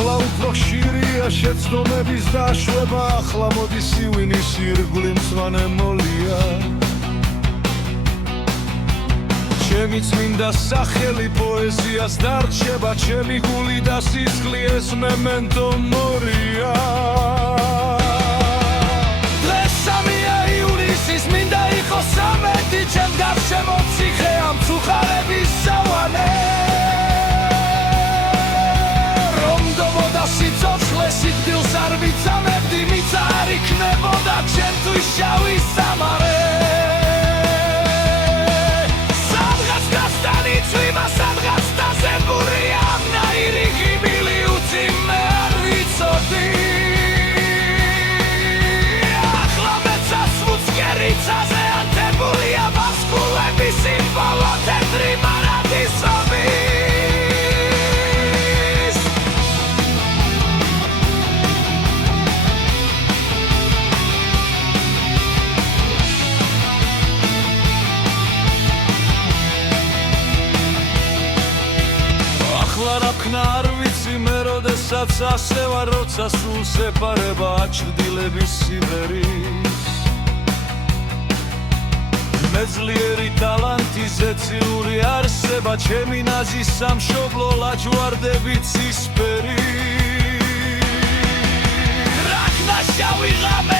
ახლა უფრო ხშირია შეცდომების დაშვება ახლა მოდის სივინის ირგვლივ მწვანე მოლია ჩემი წმინდა სახელი პოეზიას დარჩება ჩემი გული და სისხლის მემენტო მორია დღეს 3-ია ივლისის მინდა იყოს სამეთი ჩემ გარშემო ციხე ამ ცუხარების სავანე რომ დობოდა სიცოცხლე სიკვდილს არ ვიცამებდი მიცა არ იქნებოდა ჩემთვის შავი სამარე სადღაც დაზებურია ამნაირი ღიმილი უცი მე არ ვიცოდი ახლა მეცას მუცკერიցაზე ანთებულია ვასკულების სიმბოლო თეთრი მარადისობის ხლარაფქნა არ ვიცი მე როდესაც ასე ვარ როცა სულ სეპარება აჩრდილების სიბერის მე ძლიერი ტალანტი ზეციური არსება ჩემი ნაზი სამშობლო ლაჯვარდებით ცისფერი რახნა შავი ღამე